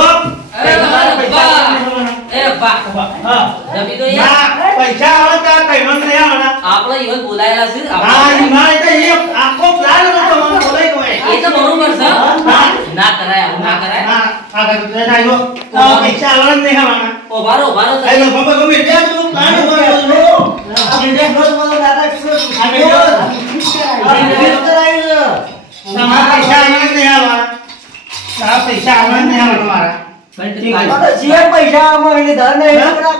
અરે, પૈસા. એ હા. આવે તો આ કહેવાનું નહીં આવવાના. આપણે ઈવન બોલાયેલા છે એ તો એ આખો તો એ. એ તો બરોબર છે હા, હા. ના કરાય આવું ના કરાય ના, આગળ તો આવ્યો. તો પૈસા જ નહીં આવવાના. ઉભારો ઉભારો આ તો ગમે ગમે ત્યાં તો ઊભો રહ્યો. આ બે રોજ બોલો દાદા શું આ બે ઘર. આ બે ઘર. તમારા પૈસા આવવાના પૈસા આવવાના જ નહીં આવવાના મારા.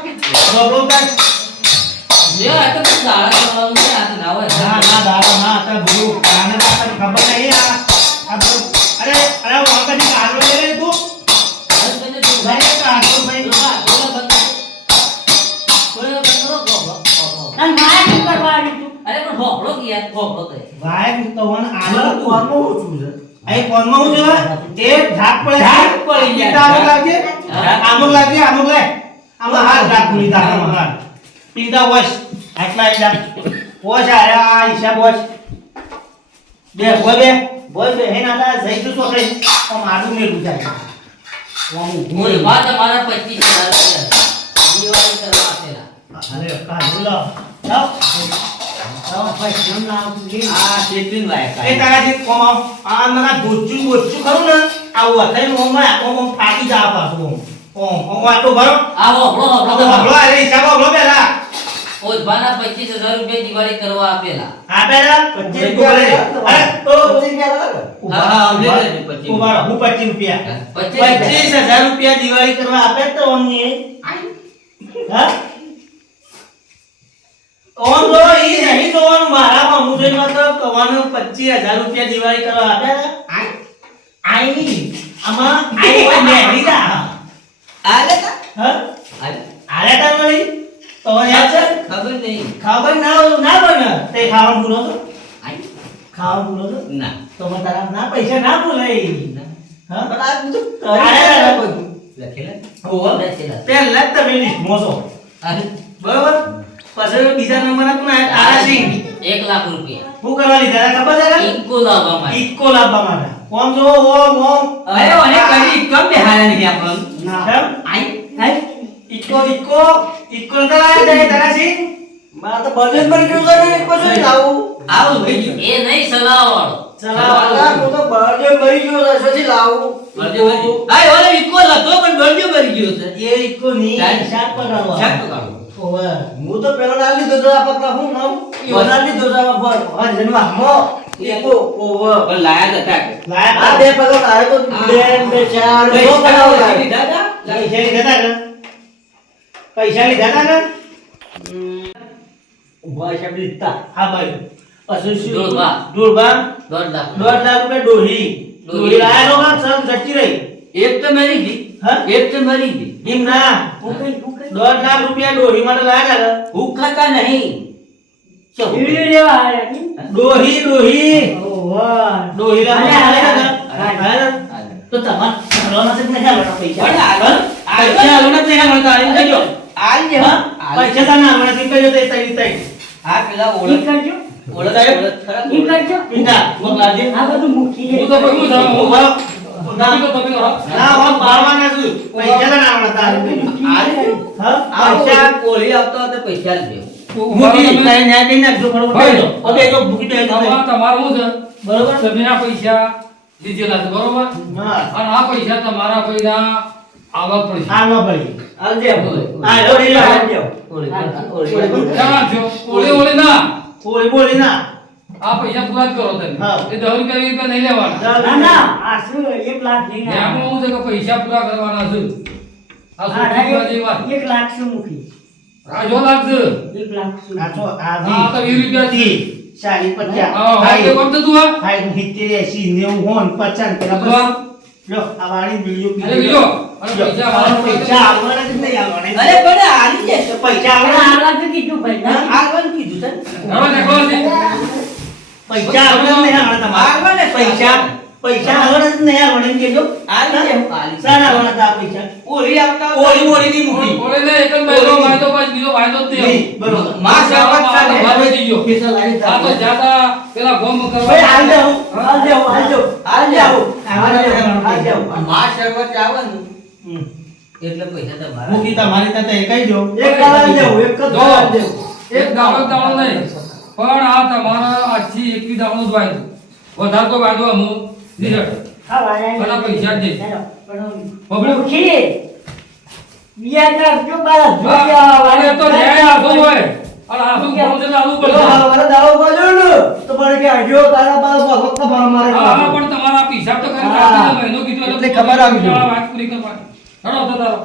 ઠીક છે. બરોબર કાંઈ? લ્યો, આ તો કોઈ દાડા કરવાનું છે, આ તો ના હોય. ના, ના, દાદા, ના, અત્યારે બધું આને તો ખબર નહીં. આ- આ અરે, અરે, હું વખતની લે તું. બસ બંને જો લઈ ભાઈ. જો? અરે પણ તો હતું. અહીં ફોનમાં હું જોવા? તે ઝાક પડે. ઝાક પડી ગયા. પીતા લાગે. આમુક લાગજે, આમુક લાગ. આમાં હાથ ઝાક પડી જા, આમાં હાથ. પીતા વોશ. આટલા હિસાબ. વોશ આ રહ્યા, આ હિસાબ વોશ. બે, બોલ બે. બોલ બે. હે નાના, જઈ તું શું તો મારું મેલું જાય. આમ ઊભું બોલ, મેલું. 25,000 છે. અરે, કાઢું લાવ. ઓઝભાના 25,000 રૂપિયા દિવાળી કરવા આપેલા. આપે ને પચીસ પચીસ રૂપિયા અરે તો હા, હા, અમને લઈ લેજો પચીસ. ઊભા રહો, હું પચીસ રૂપિયા. પચીસ પચીસ હજાર રૂપિયા દિવાળી કરવા આપે તો કવાનો 25000 રૂપિયા દિવાળી કરવા આપ્યા આ આઈ. આમાં આઈ કોઈ મેરી દા આલે તા? હ? આલે તા મળી તો યાદ છે? ખબર નહીં. ખબર ના ના બને તે ખાવાનું ભૂલો તો ખાવા ભૂલો તો ના. તો મને તારા ના પૈસા ના ભૂલાય. હા? પણ આ બધું કરે લખેલા? ઓવા લખેલા. પહેલા તમે મોસો. બરોબર? પછી બીજા નંબરના કોણ આરા સિંહ એક લાખ રૂપિયા. હું કરવા લીધા ખબર છે ઇક્કો લાવવા માટે. ઇક્કો લાવવા માટે. કોમ જો ઓમ ઓમ. અરે ઓને કદી ઇક્કો બેહારા નહીં આપણ ના. આઈ આઈ. ઇક્કો ઇક્કો ઇક્કો તો આયા તારાસી મારા તો બજેટ પર કેવું કરે ઇક્કો લાવું. આવું થઈ એ નહીં સલાવાળો લાવું. પણ બળજો ભરી ગયો છે. એ ઇકો નહીં શાક પકડવા. શાક પકડવા. ઓવે. હું તો પેલો ના લીધો તો આ પગલા હું નામ ઈ વધારે લીધો તો આમાં ફર. હા, જન્મા. મો. એકો ઓવ પણ લાયા તો હતા. લાયા આ બે પગો લાવે તો બે ને બે ચાર નો લાવે. લીધા હતા? પૈસા લીધા તા ને? પૈસા લીધા તા ને? ઊભા છે લીધા હા ભાઈ. પછી શું? ડોલબા. ડોલબા. દોઢ લાખ. દોઢ લાખ રૂપિયા ડોહી. ડોહી. ડોહી લાયા નો કાં સબ જતી રહી. એક તો મેરી ગઈ. હા? એક તો મેરી ગઈ. એમ ના. દોઢ લાખ રૂપિયા ડોહી માટે ને? ભૂખ ખાતા નહીં. વીડિયો લેવા? ડોહી ડોહી ઓહો. ડોહી તા. તમારે ભરવાના છે નહીં ભરવાના પૈસા? પણ હાલો. પૈસા હાલવાના નહીં હાલવાના? એમ કહેજો. આલજે, હા? હા? પૈસા તાને હાલવાના છે કહેજો તે તઈ તઈ. આ પેલા ઓળખ કરજો. ઓળખ ઓળખ ખરા ઈ કરજો. પિતા, મોકલાવજે. આ બધું મૂકી હું તો પગલું હું બરો- ના, ના, હું બાળવાના છું. પૈસા. હા? આ પૈસા ઓળખ આવતો હતો પૈસા જ દેવો મૂકી, તારે ન્યાય કરી નાખજો, બરોબર? હવે જો મૂકી દે તમારું શું છે બરોબર? સભીના પૈસા લીધેલા છે બરોબર હા. અને આ પૈસા તમારા કોઈના આવક પડશે આ ન પડી. આલજે આ લોડી લાવો. આલજે ઓળી ઓળી. ઓળી ક્યાં છો ઓળી ઓળી ના ઓળી બોલી ના. આ પૈસા પૂરા જ કરો તમે એ દસ રૂપિયા રૂપિયા નહીં લેવાના ના, ના. આ શું? એક લાખ લઈને એમાં હું છે કે પૈસા પૂરા કરવાના છું આ શું એક લાખ શું મૂકી? રાજો લાગશે એક લાખ શું? આ છો, આ તો વીસ રૂપિયા થી ચાલીસ, પચાસ, હા એ તે કોણ થતું આ સાઠ, સિત્તેર, એંસી, નેવું, હોન, પચાસ, પેલા બસ. લો, આ વાળી બીજો અને પૈસા વાળા પૈસા આવવાના જ નહીં આવવાના? અરે પણ આલી જશે પૈસા આવવાના? આ તો કીધું ભાઈ ના? આગળ કીધું તને હવે પૈસા આવવાના નહીં તમારે? પૈસા. પૈસા આવવાના જ નહીં પૈસા? ઓરી ઓરી ની મૂકી. ને એક જ મહિનો વાયદો બસ બીજો વાયદો જ નહીં, બરોબર. માં શરબત સાથે ભાવે થઈ પૈસા લાવી આ તો જાતા પેલા ગોમ કરવા જાઓ, હાલ જાઓ, હાલ જાઓ, હાલ જાઓ, હાલ જાઓ, હાલ જાઓ. માં શરબત આવે ને એટલે પૈસા તમારા મૂકી તમારી ત્યાં તો એકાઈ જો. એક કલાક દેવું એક જ દેવું એક દાડો દાડો નહીં. પણ આ તમારા આજથી એકવી દાડો જ વાંધો વધારે તો વાંધો અમુક નિરટ પેલા પૈસા દે. હા, જોયા તો ન્યાય હોય. અને કોણ મારા તો પણ કે આજો તારા મારા મારે હા હા, પણ તમારા પૈસા તો કરી હા. રાખીને મહિનો કીધું એટલે ખબર આવી ગયું. વાત પૂરી કરવા. હેડો તો તારો